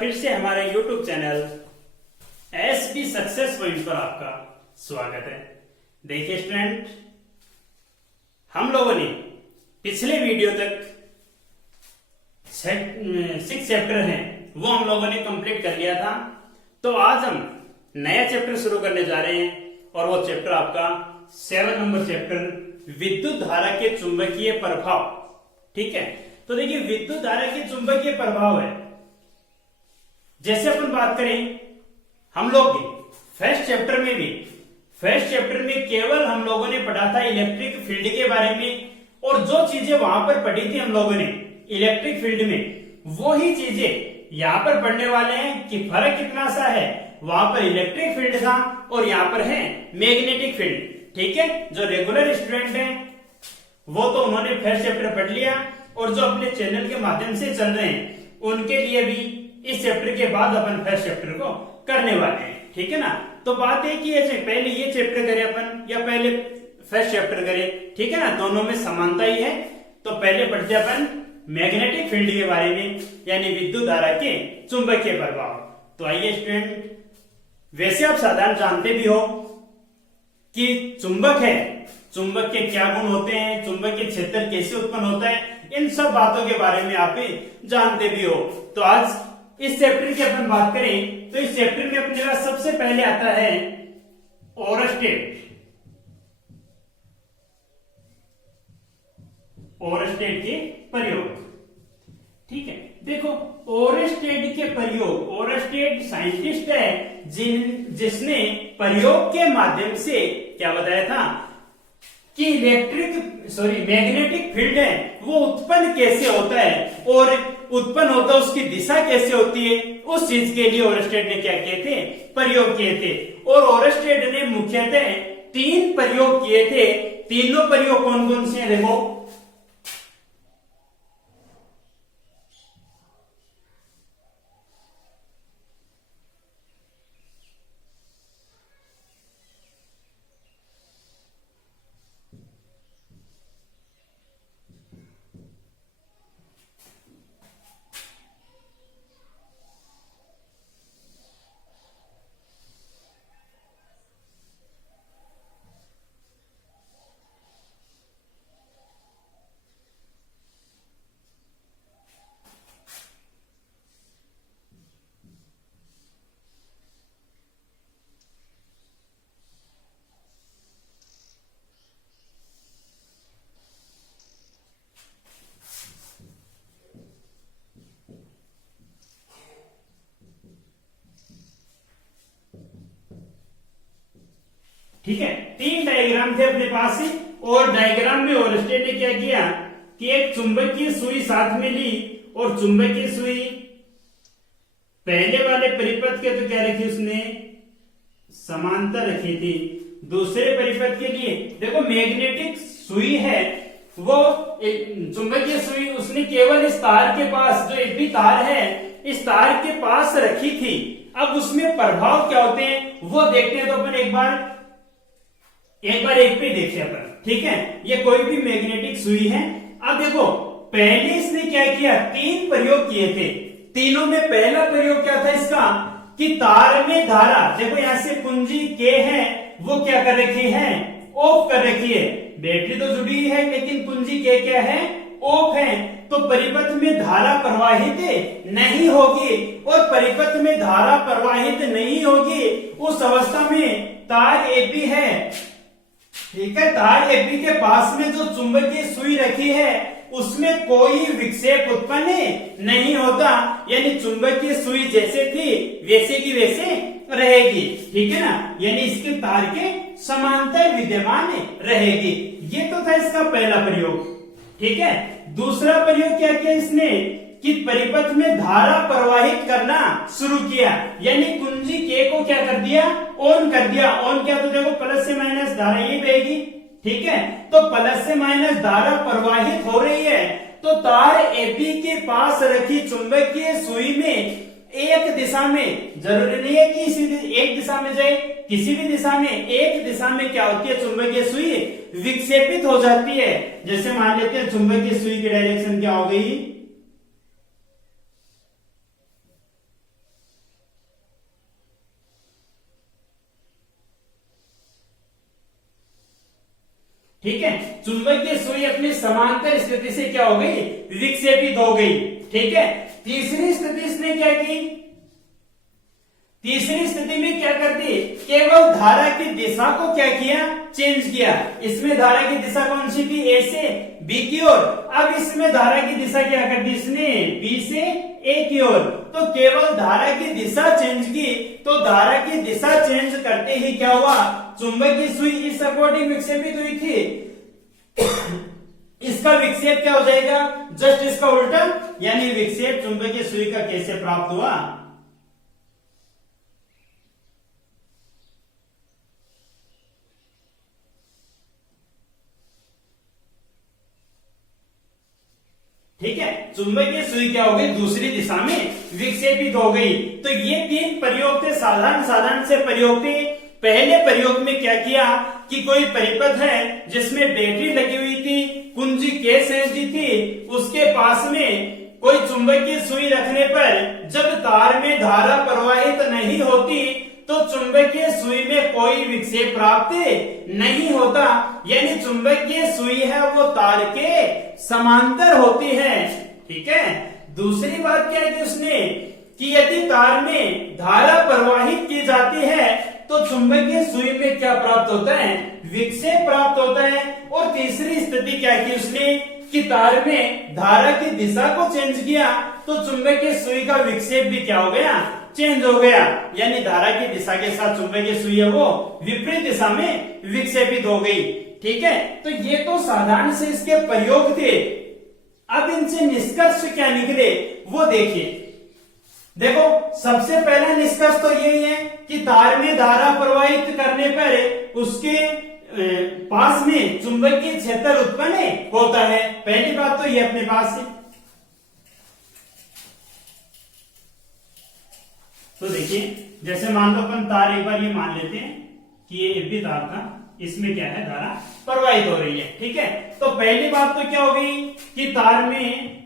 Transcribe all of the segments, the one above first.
फिर से हमारे YouTube channel SB success point पर आपका स्वागत है। देखिए स्टूडेंट, हम लोगों ने पिछले वीडियो तक 6 चैप्टर हैं वो हम लोगों ने कंप्लीट कर लिया था। तो आज हम नया चैप्टर शुरू करने जा रहे हैं और वो चैप्टर आपका 7 नंबर चैप्टर विद्युत धारा के चुंबकीय प्रभाव। ठीक है, तो देखिए विद्युत धारा के चुंबकीय प्रभाव है। जैसे अपन बात करें, हम लोग फर्स्ट चैप्टर में केवल हम लोगों ने पढ़ा था इलेक्ट्रिक फील्ड के बारे में, और जो चीजें वहां पर पढ़ी थी हम लोगों ने इलेक्ट्रिक फील्ड में, वो ही चीजें यहां पर पढ़ने वाले हैं कि फर्क कितना सा है। वहां पर इलेक्ट्रिक फील्ड था और यहां पर है मैग्नेटिक फील्ड। ठीक है, जो रेगुलर स्टूडेंट हैं वो तो उन्होंने फर्स्ट चैप्टर पढ़ लिया, और जो अपने चैनल के माध्यम से चल रहे हैं उनके लिए भी इस चैप्टर के बाद अपन फर्स्ट चैप्टर को करने वाले हैं। ठीक है ना, तो बात है कि ऐसे पहले ये चैप्टर करें अपन या पहले फर्स्ट चैप्टर करें। ठीक है ना, दोनों में समानता ही है। तो पहले पढ़ते अपन मैग्नेटिक फील्ड के बारे में, यानी विद्युत धारा के चुंबकीय प्रभाव। तो आइए स्टूडेंट, वैसे आप साधारण जानते भी हो कि चुंबक है, चुंबक के क्या गुण होते हैं, चुंबकीय क्षेत्र कैसे उत्पन्न होता है, इन सब बातों के बारे में आप जानते भी हो। तो आज इस चैप्टर की अपन बात करें तो इस चैप्टर में अपने पास सबसे पहले आता है ओरस्टेड के प्रयोग। ठीक है, देखो ओरस्टेड के प्रयोग, ओरस्टेड साइंटिस्ट है जिसने प्रयोग के माध्यम से क्या बताया था कि मैग्नेटिक फील्ड है वो उत्पन्न कैसे होता है, और उत्पन्न होता उसकी दिशा कैसे होती है, उस चीज के लिए ओरस्टेड ने क्या किए थे, प्रयोग किए थे। और ओरस्टेड ने मुख्यतः 3 प्रयोग किए थे। तीनों प्रयोग कौन कौन से हैं देखो। ठीक है, 3 डायग्राम थे अपने पास ही, और डायग्राम में ओरस्टेड ने क्या किया कि एक चुंबकीय सुई साथ में ली, और चुंबकीय सुई पहले वाले परिपथ के तो क्या रखी उसने, समांतर रखी थी। दूसरे परिपथ के लिए देखो मैग्नेटिक सुई है, वो चुंबकीय सुई उसने केवल इस तार के पास, जो एक भी तार है इस तार के पास रखी थी। अब उसमें प्रभाव क्या होते हैं वो देखते हैं। तो अपन एक बार एक पे देखिए अपन। ठीक है, ये कोई भी मैग्नेटिक सुई है। अब देखो पहले इसने क्या किया, 3 प्रयोग किए थे। तीनों में पहला प्रयोग क्या था इसका कि तार में धारा, देखो यहां से कुंजी के है वो क्या कर रखी है, ऑफ कर रखी है। बैटरी तो जुड़ी है लेकिन कुंजी के क्या है, ऑफ है। तो परिपथ में धारा प्रवाहित नहीं होगी, और परिपथ में धारा प्रवाहित नहीं होगी उस अवस्था में तार एपी है। ठीक है, तार एपी के पास में जो चुंबकीय सुई रखी है उसमें कोई विक्षेप उत्पन्न नहीं होता, यानी चुंबकीय सुई जैसे थी वैसे की वैसे रहेगी। ठीक है ना, यानी इसके तार के समांतर विद्यमान रहेगी। ये तो था इसका पहला प्रयोग। ठीक है, दूसरा प्रयोग क्या किया इसने कि परिपथ में धारा प्रवाहित करना शुरू किया, यानी कुंजी के को क्या कर दिया, ऑन कर दिया। ऑन किया तो देखो प्लस से माइनस धारा ये बहेगी। ठीक है, तो प्लस से माइनस धारा प्रवाहित हो रही है। तो तार एपी के पास रखी चुंबकीय सुई में एक दिशा में, जरूरी नहीं है कि एक दिशा में जाए, किसी भी दिशा में, एक दिशा में क्या होती है, चुंबकीय सुई विक्षेपित हो जाती है। जैसे मान लेते हैं चुंबकीय सुई की डायरेक्शन क्या हो गई, ठीक है, चुंबकीय सुई अपनी समांतर स्थिति से क्या हो गई, विक्षेपित हो गई। ठीक है, तीसरी स्थिति इसने क्या की, तीसरी स्थिति में क्या करती, केवल धारा की दिशा को क्या किया, चेंज किया। इसमें धारा की दिशा कौन सी थी, ए से बी की ओर, अब इसमें धारा की दिशा क्या कर दी इसने, बी से ए की ओर। तो केवल धारा की दिशा चेंज की, तो धारा की दिशा चेंज करते ही क्या हुआ, चुंबकीय सुई इस अकॉर्डिंग विक्षेपित हुई थी, इसका विक्षेप क्या हो जाएगा, जस्ट इसका उल्टा, यानी विक्षेप चुंबकीय सुई का कैसे प्राप्त हुआ, ठीक है, चुंबकीय सुई क्या हो गई, दूसरी दिशा में विक्षेपित हो गई। तो ये तीन प्रयोग थे, साधारण से प्रयोग थे। पहले प्रयोग में क्या किया कि कोई परिपथ है जिसमें बैटरी लगी हुई थी, कुंजी केस जी थी, उसके पास में कोई चुंबकीय सुई रखने पर जब तार में धारा प्रवाहित नहीं होती तो चुंबकीय सुई में कोई विक्षेप प्राप्त नहीं होता, यानी चुंबकीय सुई है वो तार के समांतर होती है। ठीक है, दूसरी बात क्या की उसने कि यदि तार में धारा प्रवाहित की जाती है तो चुंबकीय सुई में क्या प्राप्त होता है, विक्षेप प्राप्त होता है। और तीसरी स्थिति क्या की उसने कि तार में धारा की दिशा को चेंज किया तो चुंबकीय सुई का विक्षेप भी क्या हो गया, चेंज हो गया, यानी धारा की दिशा के साथ चुंबकीय सुई है वो विपरीत दिशा में विक्षेपित हो गई। ठीक है, तो ये तो साधारण से इसके प्रयोग थे। अब इनसे निष्कर्ष क्या निकले वो देखिए। देखो, सबसे पहला निष्कर्ष तो यही है कि तार में धारा प्रवाहित करने पर उसके पास में चुंबकीय क्षेत्र उत्पन्न होता है। पहली बात तो ये अपने पास है। तो देखिए, जैसे मान लो अपन तार एक बार ये मान लेते हैं कि ये एक भी तार था, इसमें क्या है, धारा प्रवाहित हो रही है। ठीक है, तो पहली बात तो क्या हो गई कि तार में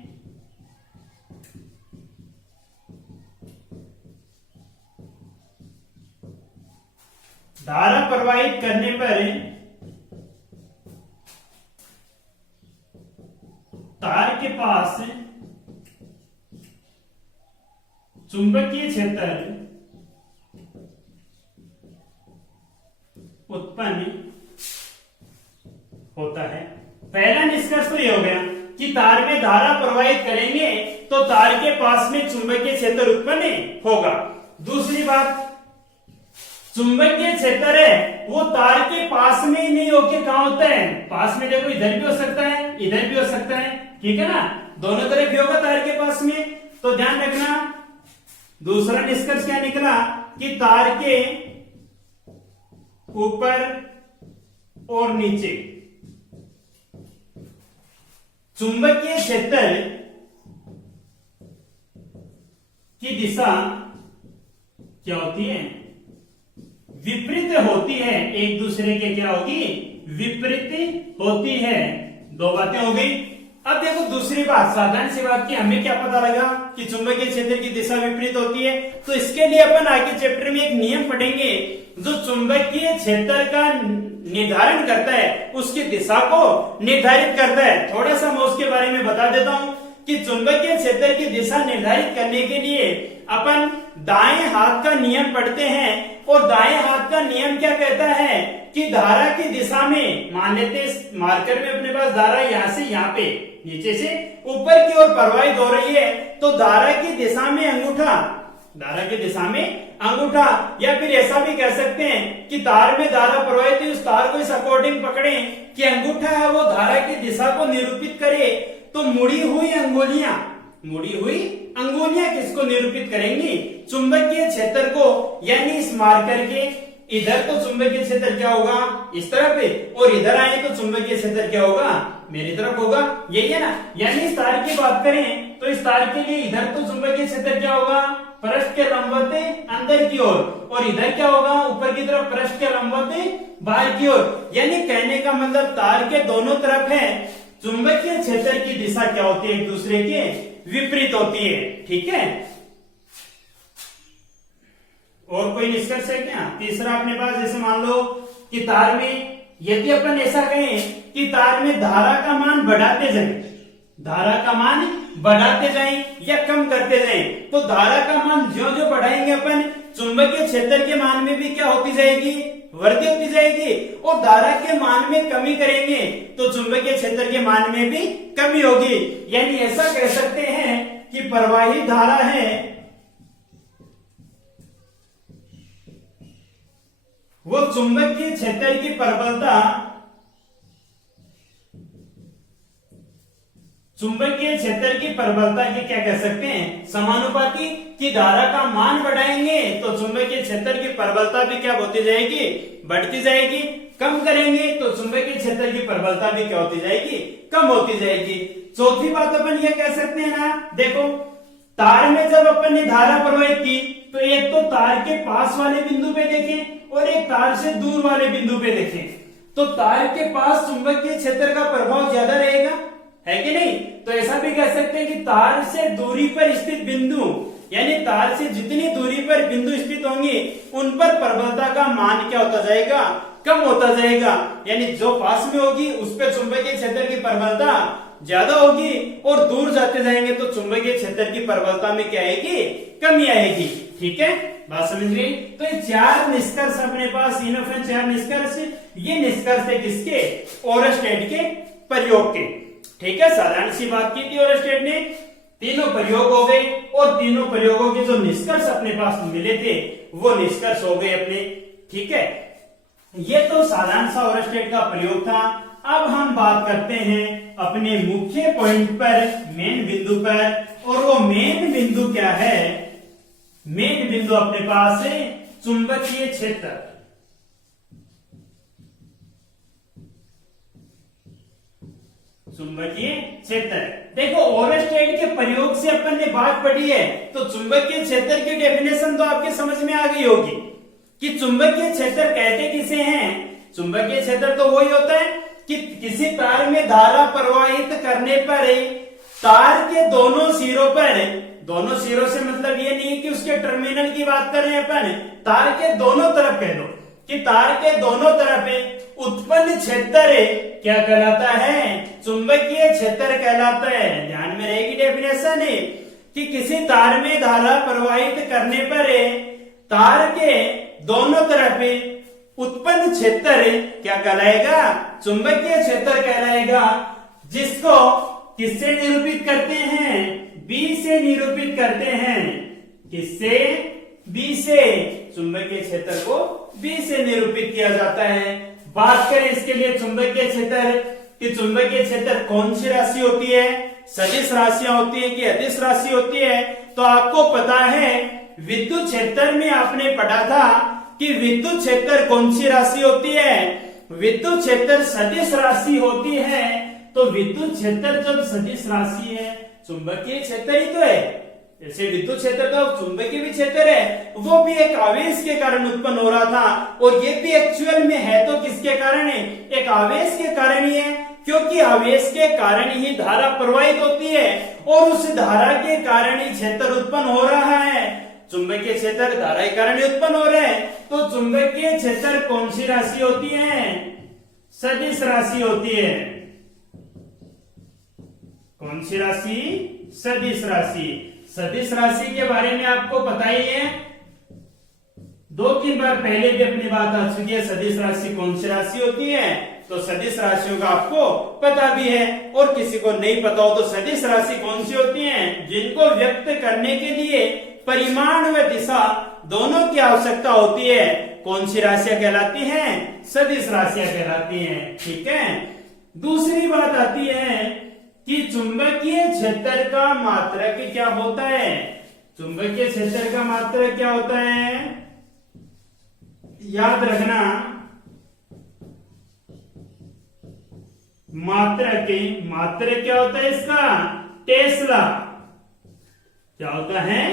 धारा प्रवाहित करने पर तार के पास चुंबकीय क्षेत्र उत्पन्न होता है। पहला निष्कर्ष तो ये हो गया कि तार में धारा प्रवाहित करेंगे तो तार के पास में चुंबकीय क्षेत्र उत्पन्न होगा। दूसरी बात, चुंबकीय क्षेत्र है वो तार के पास में ही नहीं होके कहां होता है, पास में। देखो, इधर भी हो सकता है, इधर भी हो सकता है, ठीक है ना, दोनों तरफ भी होगा तार के पास में। तो ध्यान रखना, दूसरा निष्कर्ष क्या निकला कि तार के ऊपर और नीचे चुंबकीय क्षेत्र की दिशा क्या होती है, विपरीत होती है। एक दूसरे के क्या होगी, विपरीत होती है। दो बातें हो गई। अब देखो दूसरी बात, साधारण सी बात की हमें क्या पता लगा कि चुंबकीय क्षेत्र की दिशा विपरीत होती है। तो इसके लिए अपन आगे चैप्टर में एक नियम पढ़ेंगे जो चुंबकीय क्षेत्र का निर्धारण करता है, उसकी दिशा को निर्धारित करता है। थोड़ा सा मैं उसके बारे में बता देता हूं कि चुंबकीय क्षेत्र की दिशा निर्धारित करने के लिए अपन दाएं हाथ का नियम पढ़ते हैं। और दाएं हाथ का नियम क्या कहता है कि धारा की दिशा में, मान लेते मार्कर में अपने पास धारा यहां से यहां पे नीचे से ऊपर की ओर प्रवाहित हो रही है, तो धारा की दिशा में अंगूठा, धारा की दिशा में अंगूठा, या फिर ऐसा भी कह सकते हैं कि तार में धारा प्रवाहित है, उस तार को इस अकॉर्डिंग पकड़े कि अंगूठा है वो धारा की दिशा को निरूपित करे। तो मुड़ी हुई अंगुलियां किसको निरूपित करेंगी, चुंबकीय क्षेत्र को। यानी इस मार्कर के इधर तो चुंबकीय क्षेत्र क्या होगा, इस तरफ है, और इधर आए तो चुंबकीय क्षेत्र क्या होगा, मेरी तरफ होगा। यही है ना, यानी इस तार की बात करें तो इस तार के लिए इधर तो चुंबकीय क्षेत्र क्या होगा, पृष्ठ के लंबवत अंदर की ओर, और इधर क्या होगा, ऊपर की तरफ पृष्ठ के लंबवत बाहर की ओर। यानी कहने का मतलब तार के दोनों तरफ है चुंबकीय क्षेत्र की दिशा क्या होती है, एक दूसरे के विपरीत होती है। ठीक है, और कोई निष्कर्ष है क्या? तीसरा अपने पास, जैसे मान लो कि तार में यदि अपन ऐसा कहें कि तार में धारा का मान बढ़ाते जाएं, धारा का मान बढ़ाते जाएं या कम करते जाएं, तो धारा का मान जो जो बढ़ाएंगे अपन, चुंबकीय क्षेत्र के मान में भी क्या होती जाएगी, वृद्धि होती जाएगी। और धारा के मान में कमी करेंगे तो चुंबकीय क्षेत्र के मान में भी कमी होगी। यानी ऐसा कह सकते हैं कि प्रवाही धारा है वो चुंबकीय क्षेत्र की प्रबलता, चुंबकीय क्षेत्र की प्रबलता के क्या कह सकते हैं, समानुपाती। कि धारा का मान बढ़ाएंगे तो चुंबकीय क्षेत्र की प्रबलता भी क्या होती जाएगी, बढ़ती जाएगी। कम करेंगे तो चुंबकीय क्षेत्र की प्रबलता भी क्या होती जाएगी, कम होती जाएगी। चौथी बात अपन ये कह सकते हैं ना, देखो तार में जब अपन ने धारा प्रवाहित की तो एक तो तार के पास वाले बिंदु पे देखें और एक तार से दूर वाले बिंदु पे देखें, तो तार के पास चुंबकीय क्षेत्र का प्रभाव ज्यादा रहेगा, है कि नहीं। तो ऐसा भी कह सकते हैं कि तार से दूरी पर स्थित बिंदु, यानी तार से जितनी दूरी पर बिंदु स्थित होंगे उन पर प्रबलता का मान क्या होता जाएगा, कम होता जाएगा। यानी जो पास में होगी उस पर चुंबकीय क्षेत्र की प्रबलता ज्यादा होगी और दूर जाते जाएंगे तो चुंबकीय क्षेत्र की प्रबलता में क्या आएगी, कमी आएगी। ठीक है, बात समझ गई। तो ये चार निष्कर्ष अपने पास, चार निष्कर्ष, ये निष्कर्ष है किसके, ओरस्टेड के प्रयोग के। ठीक है, साधारण सी बात की थी ओरस्टेड ने, तीनों प्रयोग हो गए और तीनों प्रयोगों के जो निष्कर्ष अपने पास मिले थे वो निष्कर्ष हो गए अपने। ठीक है, ये तो साधारण सा ओरस्टेड का प्रयोग था। अब हम बात करते हैं अपने मुख्य पॉइंट पर, मेन बिंदु पर, और वो मेन बिंदु क्या है, मेन बिंदु अपने पास है चुंबकीय क्षेत्र। चुंबकीय क्षेत्र, देखो ओरस्टेड के प्रयोग से अपन ने बात पढ़ी है तो चुंबकीय क्षेत्र की डेफिनेशन तो आपके समझ में आ गई होगी कि चुंबकीय क्षेत्र कहते किसे हैं। चुंबकीय क्षेत्र तो वही होता है कि किसी तार में धारा प्रवाहित करने पर तार के दोनों सिरों पर, दोनों सिरों से मतलब ये नहीं कि उसके टर्मिनल की बात कर रहे हैं अपन, तार के दोनों तरफ कह दो कि तार के दोनों तरफ उत्पन्न क्षेत्र क्या कहलाता है, चुंबकीय क्षेत्र कहलाता है। ध्यान में रहेगी डेफिनेशन है कि किसी तार में धारा प्रवाहित करने पर तार के दोनों तरफ उत्पन्न क्षेत्र क्या कहलाएगा, चुंबकीय क्षेत्र कहलाएगा, जिसको किससे निरूपित करते हैं, बी से निरूपित करते हैं। किससे, बी से, चुंबकीय क्षेत्र को बी से निरूपित किया जाता है। बात करें इसके लिए चुंबकीय क्षेत्र कि चुंबकीय क्षेत्र कौन सी राशि होती है, सदिश राशियां होती है कि अदिश राशि होती है। तो आपको पता है विद्युत क्षेत्र में आपने पढ़ा था कि विद्युत क्षेत्र कौन सी राशि होती है, विद्युत क्षेत्र सदिश राशि होती है। तो विद्युत क्षेत्र जब सदिश राशि है, चुंबकीय क्षेत्र ही तो है, जैसे विद्युत क्षेत्र तो चुंबकीय भी क्षेत्र है, वो भी एक आवेश के कारण उत्पन्न हो रहा था और ये भी एक्चुअल में है तो किसके कारण है, एक आवेश के कारण ही है, क्योंकि आवेश के कारण ही धारा प्रवाहित होती है और उस धारा के कारण ही क्षेत्र उत्पन्न हो रहा है। चुंबकीय क्षेत्र धारा के कारण ही उत्पन्न हो रहे हैं। तो चुंबकीय क्षेत्र कौन सी राशि होती है, सदिश राशि होती है। कौन सी राशि, सदिश राशि। सदिश राशि के बारे में आपको पता ही है, 2-3 बार पहले भी अपनी बात आ चुकी है, सदिश राशि कौन सी राशि होती है। तो सदिश राशियों का आपको पता भी है, और किसी को नहीं पता हो तो सदिश राशि कौन सी होती है, जिनको व्यक्त करने के लिए परिमाण व दिशा दोनों की आवश्यकता होती है। कौन सी राशियां कहलाती हैं, सदिश राशियां कहलाती हैं। ठीक है, दूसरी बात आती है कि चुंबकीय क्षेत्र का मात्रक क्या होता है। चुंबकीय क्षेत्र का मात्रक क्या होता है, याद रखना, मात्रक, मात्रक क्या होता है इसका, टेस्ला। क्या होता है,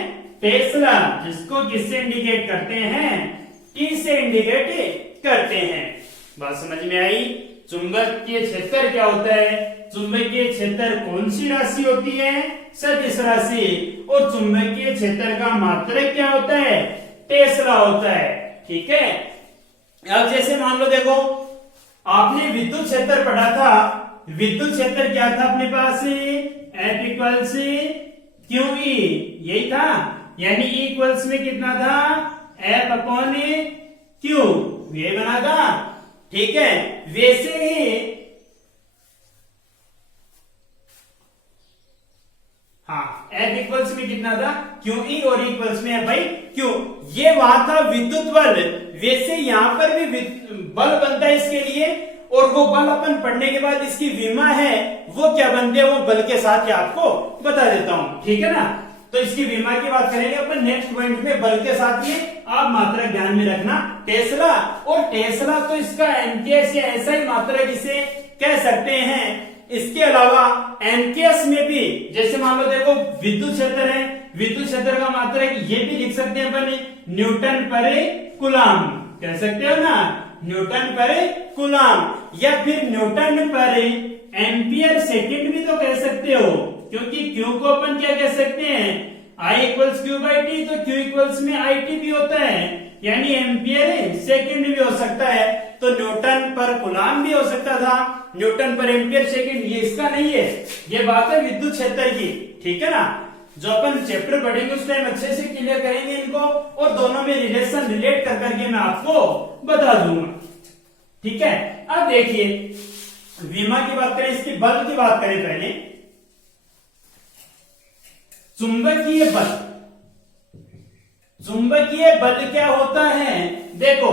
टेस्ला, जिसको किससे इंडिकेट करते हैं, टी से इंडिकेट करते हैं। बात समझ में आई। चुंबकीय क्षेत्र क्या होता है, चुंबकीय क्षेत्र कौन सी राशि होती है, सदिश राशि, और चुंबकीय क्षेत्र का मात्रक क्या होता है, टेस्ला होता है। ठीक है, अब जैसे मान लो देखो आपने विद्युत क्षेत्र पढ़ा था, विद्युत क्षेत्र क्या था अपने पास, F इक्वल्स QE, यही था, यानी E इक्वल्स में कितना था, F अपॉन Q, ये बना था, ठीक है। वैसे ही हाँ, F इक्वल्स में कितना था, QE, और इक्वल्स में है भाई Q, ये वहां था विद्युत बल। वैसे यहां पर भी बल बनता है इसके लिए, और वो बल अपन पढ़ने के बाद इसकी विमा है वो क्या बनते हैं, वो बल के साथ ही आपको बता देता हूं, ठीक है ना। तो इसकी विमा की बात करेंगे अपन नेक्स्ट पॉइंट में, बल के साथ ही आप मात्रक ध्यान में रखना, टेस्ला। और टेस्ला तो इसका एमकेएस या ऐसा ही मात्रक इसे कह सकते हैं। इसके अलावा एमकेएस में भी, जैसे मान लो देखो विद्युत क्षेत्र है, विद्युत क्षेत्र का मात्रक ये भी लिख सकते हैं अपन, न्यूटन पर कूलम, कह सकते हो ना, न्यूटन पर कूलम, या फिर न्यूटन पर एम्पियर सेकंड भी तो कह सकते हो, क्योंकि क्यू को अपन क्या कह सकते हैं, I equals Q by T, तो क्यू इक्वल्स में आई टी भी होता है, यानी एम्पियर सेकंड भी हो सकता है, तो न्यूटन पर कूलम भी हो सकता था, न्यूटन पर एम्पियर सेकंड, ये इसका नहीं है, ये बात है विद्युत क्षेत्र की, ठीक है ना। जो अपन चैप्टर पढ़ेंगे उस टाइम अच्छे से क्लियर करेंगे इनको, और दोनों में रिलेशन रिलेट कर करके मैं आपको बता दूंगा, ठीक है। अब देखिए विमा की बात करें, इसकी बल की बात करें पहले। चुंबकीय बल, चुंबकीय बल क्या होता है, देखो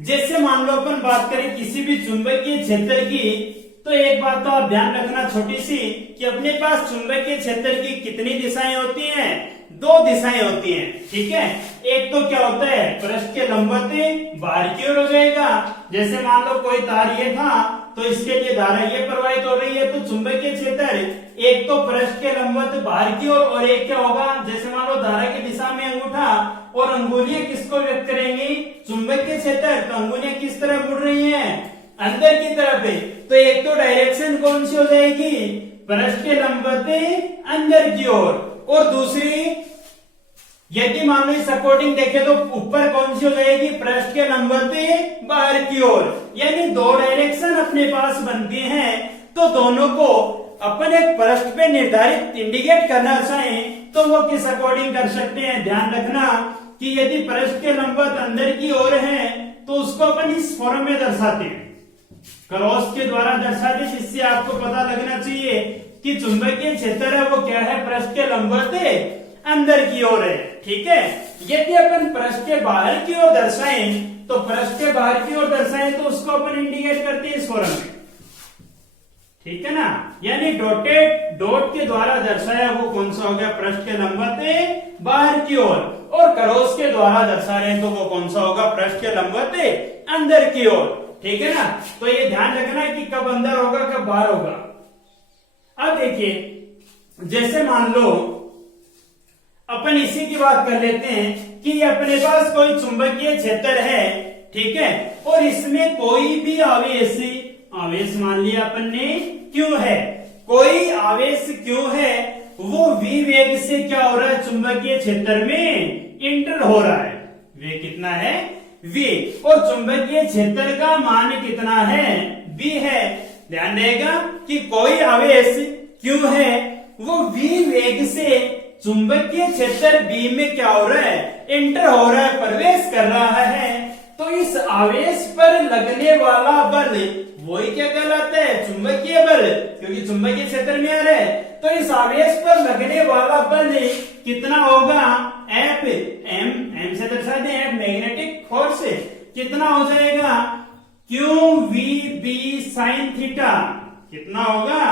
जैसे मान लो अपन बात करें किसी भी चुंबकीय क्षेत्र की, तो एक बात तो आप ध्यान रखना छोटी सी, कि अपने पास चुंबकीय क्षेत्र की कितनी दिशाएं होती हैं, दो दिशाएं होती हैं, ठीक है। एक तो क्या होता है, पृष्ठ के लंबवत बाहर की ओर हो जाएगा, जैसे मान लो कोई तार ये था, तो इसके लिए धारा ये प्रवाहित हो रही है, तो चुंबकीय क्षेत्र एक तो पृष्ठ के लंबवत बाहर की ओर, और एक क्या होगा, जैसे मान लो धारा की दिशा में अंगूठा और अंगुलियां किसको व्यक्त करेंगी, चुंबकीय क्षेत्र, तो अंगुलियां किस तरफ मुड़ रही हैं, अंदर की तरफ है, तो एक तो डायरेक्शन कौन सी हो जाएगी, पृष्ठ के लंबवत अंदर की ओर, और दूसरी यदि मान लो इस अकॉर्डिंग देखें तो ऊपर कौन सी हो जाएगी, पृष्ठ के लंबवत बाहर की ओर, यानी दो डायरेक्शन अपने पास बनती हैं। तो दोनों को अपन एक पृष्ठ पे निर्धारित इंडिकेट करना चाहें तो वो किस अकॉर्डिंग कर सकते हैं, ध्यान रखना कि यदि पृष्ठ के लंबवत अंदर की ओर है तो उसको अपन इस फॉर्म में दर्शाते हैं, क्रॉस के द्वारा दर्शाते हैं, जिससे आपको पता लगना चाहिए कि चुंबकीय क्षेत्र है वो क्या है, पृष्ठ के लंबवत अंदर की ओर है, ठीक है। यदि अपन पृष्ठ के बाहर की ओर दर्शाएं, तो पृष्ठ के बाहर की ओर दर्शाएं तो उसको अपन इंडिकेट करते हैं इस फॉर्म में, ठीक है ना, यानी डॉटेड डॉट के द्वारा दर्शाया वो कौन सा हो गया, पृष्ठ के लंबवत बाहर की ओर, और क्रॉस के द्वारा दर्शा रहे हैं तो वो कौन सा होगा, पृष्ठ के लंबवत अंदर की ओर, ठीक है ना। तो ये ध्यान रखना है कि कब अंदर होगा कब बाहर होगा। अब देखिए जैसे मान लो अपन इसी की बात कर लेते हैं कि अपने पास कोई चुंबकीय क्षेत्र है, ठीक है, और इसमें कोई भी आवेश मान लिया अपन ने क्यों है, कोई आवेश क्यों है, वो v वेग से क्या हो रहा है, चुंबकीय क्षेत्र में इंटर हो रहा है, वेग कितना है v, और चुंबकीय क्षेत्र का मान कितना है, v है। ध्यान रहेगा कि कोई आवेश क्यों है, वो v वेग से चुंबकीय क्षेत्र B में क्या हो रहा है, इंटर हो रहा है, प्रवेश कर रहा है, तो इस आवेश पर लगने वाला बल वही क्या कहलाता है, चुंबकीय बल, क्योंकि चुंबकीय क्षेत्र में आ रहा है, तो इस आवेश पर लगने वाला बल कितना होगा, F, m से दर्शा दें, F मैग्नेटिक फोर्स कितना हो जाएगा, QVB साइन थीटा, कितना होगा,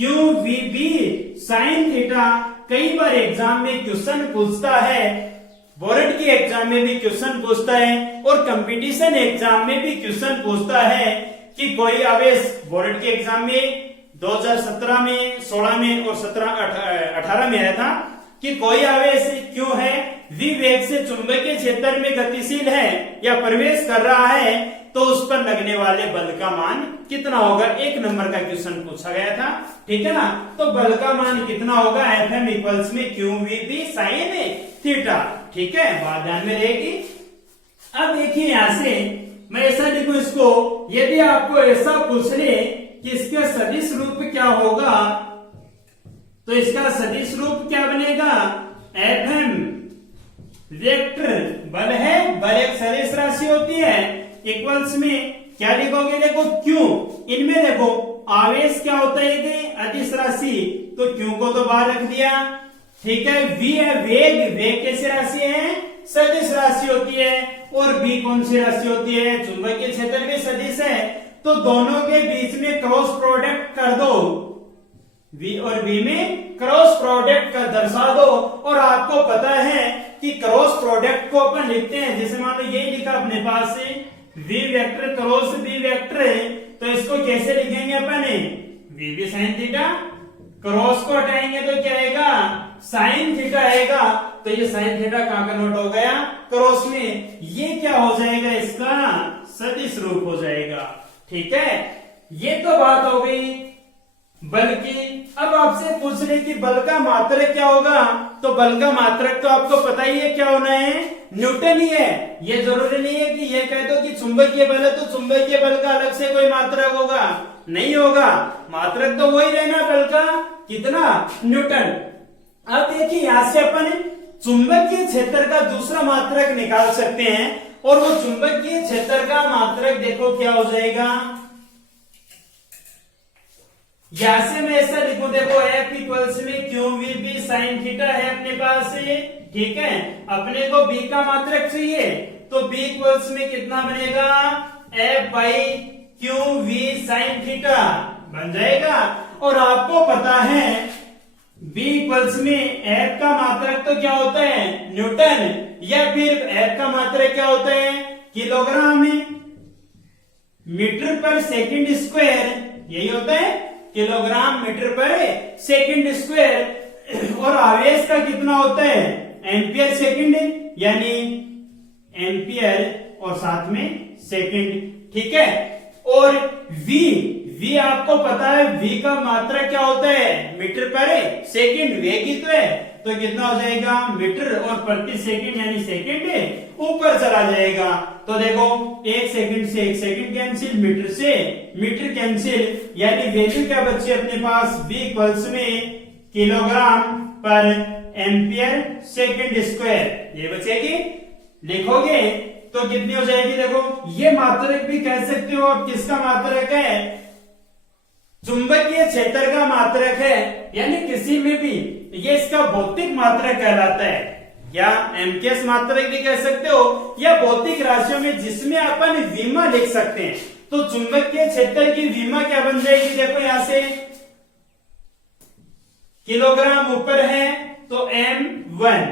QVB साइन थीटा। कई बार एग्जाम में क्वेश्चन पूछता है, बोर्ड की एग्जाम में भी क्वेश्चन पूछता है, और कंपटीशन एग्जाम में भी क्वेश्चन पूछता है कि कोई आवेश, बोर्ड के एग्जाम में 2017 में, 16 में और 18 में आया था कि कोई आवेश क्यों है, v वेग से चुंबकीय क्षेत्र में गतिशील है या प्रवेश कर रहा है, तो उस पर लगने वाले बल का मान कितना होगा, 1 नंबर का क्वेश्चन पूछा गया था, ठीक है ना। तो बल का मान कितना होगा, Fm इक्वल्स में QVB साइन थीटा, ठीक है, बात ध्यान में रहेगी। अब देखिए यहां से मैं ऐसा लिखूं इसको, यदि आपको ऐसा पूछ ले कि इसका सदिश रूप क्या होगा, तो इसका सदिश रूप क्या बनेगा, Fm वेक्टर बल है, बल एक सदिश राशि होती है, इक्वल्स में क्या लिखोगे, देखो क्यों, इनमें देखो आवेश क्या होता है कि अदिश राशि, तो क्यों को तो बाहर रख दिया, ठीक है। v है वेग, वेग कैसी राशि है, सदिश राशि होती है, और b कौन सी राशि होती है, चुंबकीय क्षेत्र भी सदिश है, तो दोनों के बीच में क्रॉस प्रोडक्ट कर दो, v और b में क्रॉस प्रोडक्ट का दर्शा दो, और आपको पता है कि क्रॉस प्रोडक्ट को अपन लिखते हैं, जैसे मान लो ये लिखा अपने पास से v vector cross b vector है, तो इसको कैसे लिखेंगे अपन, v साइन थीटा, क्रॉस को हटाएंगे तो क्या आएगा, साइन थीटा आएगा, तो ये साइन थीटा कहां कन्वर्ट हो गया, क्रॉस में, ये क्या हो जाएगा, इसका सदिश रूप हो जाएगा, ठीक है। ये तो बात हो गई बल की। अब आपसे पूछ ले कि बल का मात्रक क्या होगा, तो बल का मात्रक तो आपको पता ही है क्या होना है, न्यूटन ही है। ये जरूरी नहीं है कि ये कह दो कि चुंबकीय बल है तो चुंबकीय बल का अलग से कोई मात्रक होगा, नहीं होगा, मात्रक तो वही रहना बल का, कितना, न्यूटन। अब देखिए यहां से अपन चुंबकीय क्षेत्र का दूसरा मात्रक निकाल सकते हैं, और वो चुंबकीय क्षेत्र का मात्रक देखो क्या हो जाएगा, यहां से मैं ऐसा लिखूं, देखो F इक्वल्स में Q V B sine theta है अपने पास, ठीक है। अपने को b का मात्रक चाहिए, तो b इक्वल्स में कितना बनेगा, F by Q V sine theta बन जाएगा। और आपको पता है b इक्वल्स में F का मात्रक तो क्या होता है, न्यूटन, या फिर F का मात्रक क्या होता है, किलोग्राम में मीटर पर सेकंड स्क्वायर, यही होता है किलोग्राम मीटर पर सेकंड स्क्वायर। और आवेश का कितना होता है, एम्पियर सेकंड, यानी एम्पियर और साथ में सेकंड, ठीक है। और v आपको पता है v का मात्रक क्या होता है, मीटर पर सेकंड, वेग ही तो है, तो कितना हो जाएगा, मीटर और प्रति सेकंड यानी सेकंड ऊपर चला जाएगा। तो देखो एक सेकंड से एक सेकंड कैंसिल, मीटर से मीटर कैंसिल, यानी वैल्यू क्या बची अपने पास, v इक्वल्स में किलोग्राम पर एम्पियर सेकंड स्क्वायर, ये बचेगी, लिखोगे तो कितनी हो जाएगी, देखो ये मात्रक भी कह सकते हो आप, किसका मात्रक है, चुंबकीय क्षेत्र का मात्रक है, यानी किसी में भी ये इसका भौतिक मात्रक कहलाता है, या एमकेएस मात्रक भी कह सकते हो, या भौतिक राशियों में जिसमें अपन विमा लिख सकते हैं। तो चुंबकीय क्षेत्र की विमा क्या बन जाएगी, देखो यहां से किलोग्राम ऊपर है तो m1,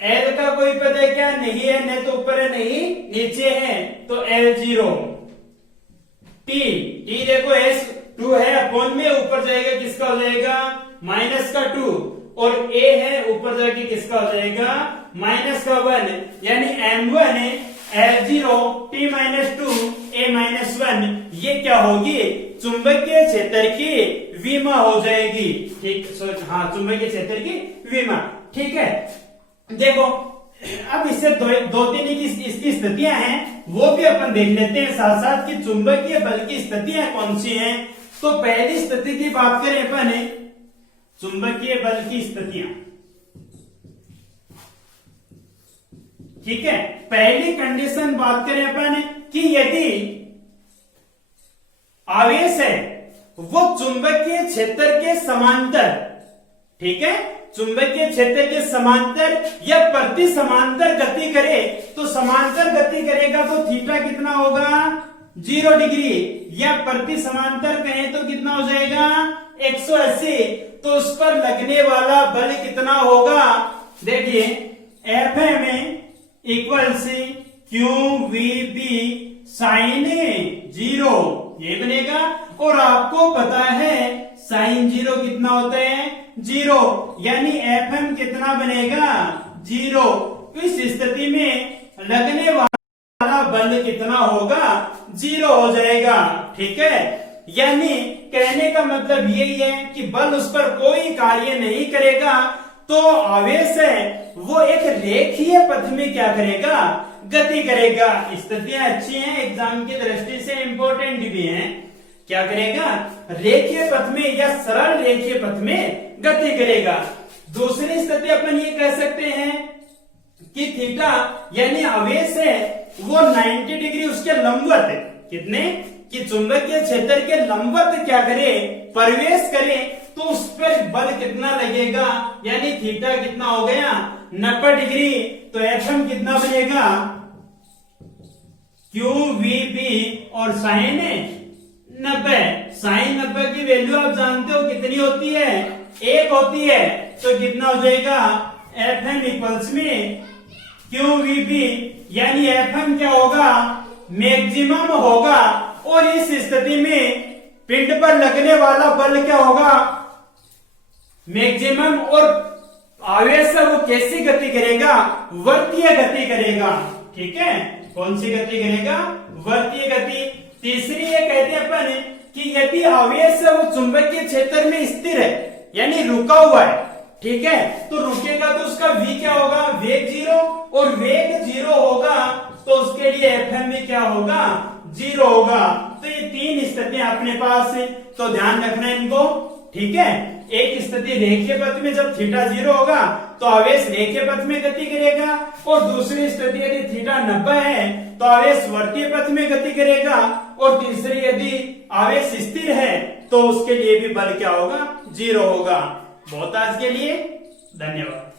L का कोई पद है क्या, नहीं है, नहीं तो ऊपर है, नहीं नीचे है, तो L0, T देखो S2 है, अपॉन में ऊपर जाएगा किसका हो जाएगा, माइनस का 2, और A है ऊपर जाके किसका हो जाएगा, माइनस का 1, यानी M1 है L0 T minus 2 A minus 1, ये क्या होगी, चुंबकीय क्षेत्र की विमा हो जाएगी, ठीक, हाँ चुंबकीय क्षेत्र की विमा, ठीक है। देखो अब इससे दो तीन इसकी स्थितियां हैं, वो भी अपन देख लेते हैं साथ साथ कि चुंबकीय बल की स्थितियां कौन सी हैं। तो पहली स्थिति की बात करें अपन, चुंबकीय बल की स्थितियां, ठीक है। पहली कंडीशन बात करें अपन कि यदि आवेश है वो चुंबकीय क्षेत्र के समांतर, ठीक है, चुंबकीय क्षेत्र के समांतर या प्रति समांतर गति करे, तो समांतर गति करेगा तो थीटा कितना होगा, 0 डिग्री, या प्रति समांतर कहें तो कितना हो जाएगा 180, तो उस पर लगने वाला बल कितना होगा, देखिए Fm इक्वल से क्यू वी बी साइन 0, ये बनेगा। और आपको पता है साइन 0 कितना होता है, 0, यानी Fm कितना बनेगा, 0। इस स्थिति में लगने वाला बल कितना होगा, 0 हो जाएगा, ठीक है। यानी कहने का मतलब यही है कि बल उस पर कोई कार्य नहीं करेगा, तो आवेश है वो एक रेखीय पथ में क्या करेगा, गति करेगा। स्थितियां अच्छी हैं, एग्जाम की दृष्टि से इंपॉर्टेंट भी हैं। क्या करेगा? रेखीय पथ में या सरल रेखीय पथ में गति करेगा। दूसरी स्थिति अपन ये कह सकते हैं कि थीटा यानी आवेश है वो 90 डिग्री उसके लंबवत है। कितने? कि चुंबकीय क्षेत्र के लंबवत क्या करे? प्रवेश करे, तो उस पर बल कितना लगेगा, यानी थीटा कितना हो गया? 90 डिग्री। तो एफएम कितना बनेगा? QVB और साइन 90। साइन 90 की वैल्यू आप जानते हो कितनी होती है? 1 होती है। तो कितना हो जाएगा? एफएम इक्वल्स में QVB, यानी एफएम क्या होगा? मैक्सिमम होगा। और इस स्थिति में पिंड पर लगने वाला बल क्या होगा? मैक्सिमम। और आवेश वो कैसी गति करेगा? वर्तीय गति करेगा। ठीक है, कौन सी गति करेगा? वर्तीय गति। तीसरी ये कहते हैं अपन कि यदि आवेश वो चुंबकीय क्षेत्र में स्थिर है, यानी रुका हुआ है, ठीक है, तो रुकेगा तो उसका v क्या होगा? वेग 0। और वेग 0 होगा तो उसके लिए एफएम भी क्या होगा? 0 होगा। तो ये 3 स्थितियां अपने पास है, तो ध्यान रखना इनको। ठीक है, एक स्थिति रेखीय पथ में जब थीटा 0 होगा तो आवेश रेखीय पथ में गति करेगा, और दूसरी स्थिति यदि थीटा 90 है तो आवेश वर्तीय पथ में गति करेगा, और तीसरी यदि आवेश स्थिर है तो उसके लिए भी बल क्या होगा? 0 होगा। बहुत आज के लिए धन्यवाद।